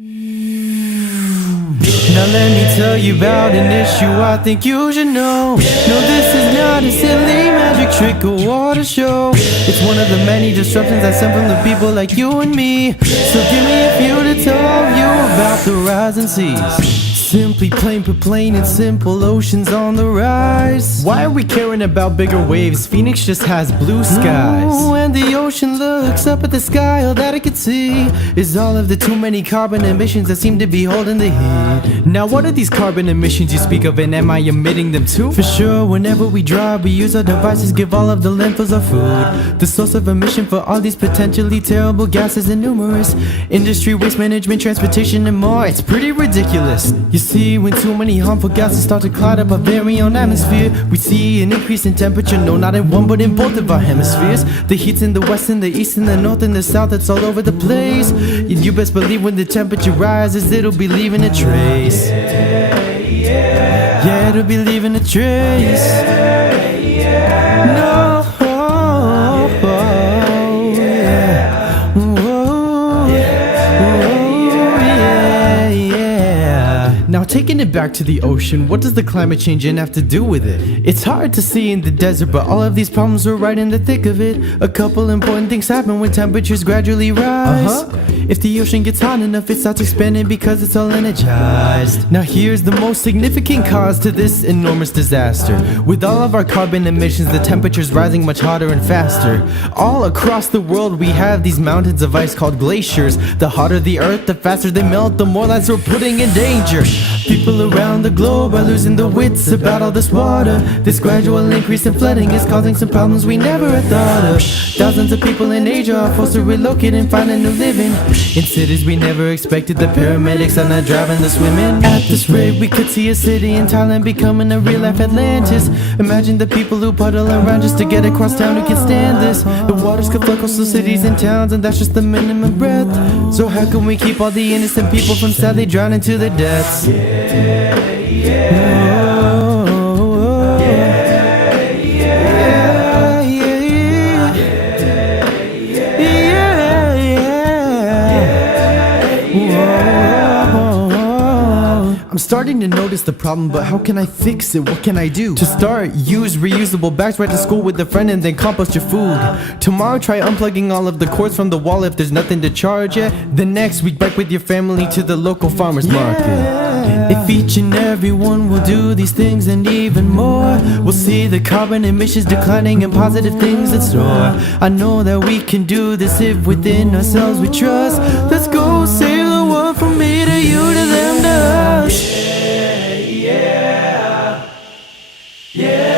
Now let me tell you about an issue I think you should know. No, this is not a silly magic trick or water show. It's one of the many disruptions that stem from the people like you and me. So give me a few to tell you about the rising seas. Simply plain and simple, oceans on the rise. Why are we caring about bigger waves? Phoenix just has blue skies. When the ocean looks up at the sky, all that it can see is all of the too many carbon emissions that seem to be holding the heat. Now what are these carbon emissions you speak of, and am I emitting them too? For sure, whenever we drive, we use our devices, give all of the landfills our food. The source of emission for all these potentially terrible gases are numerous. Industry, waste management, transportation, and more. It's pretty ridiculous. You see, when too many harmful gases start to cloud up our very own atmosphere, we see an increase in temperature, no, not in one but in both of our hemispheres. The heat's in the west and the east and the north and the south, it's all over the place. And you best believe when the temperature rises, it'll be leaving a trace. Yeah, it'll be leaving a trace. No. Now taking it back to the ocean, what does the climate change have to do with it? It's hard to see in the desert, but all of these problems are right in the thick of it. A couple important things happen when temperatures gradually rise. If the ocean gets hot enough, it starts expanding because it's all energized. Now here's the most significant cause to this enormous disaster. With all of our carbon emissions, the temperature's rising much hotter and faster. All across the world we have these mountains of ice called glaciers. The hotter the earth, the faster they melt, the more lives we're putting in danger. People around the globe are losing their wits about all this water. This gradual increase in flooding is causing some problems we never had thought of. Thousands of people in Asia are forced to relocate and find a new living in cities we never expected. The paramedics are not driving, they're swimming. At this rate, we could see a city in Thailand becoming a real-life Atlantis. Imagine the people who puddle around just to get across town who can stand this. The waters could flood coastal cities and towns, and that's just the minimum breadth. So how can we keep all the innocent people from sadly drowning to their deaths? I'm starting to notice the problem, but how can I fix it? What can I do? To start, use reusable bags right to school with a friend and then compost your food. Tomorrow, try unplugging all of the cords from the wall if there's nothing to charge yet. The next week, bike with your family to the local farmer's market. If each and every one will do these things and even more, we'll see the carbon emissions declining and positive things in store. I know that we can do this if within ourselves we trust. Let's go save the world from me to you to them to us. Yeah.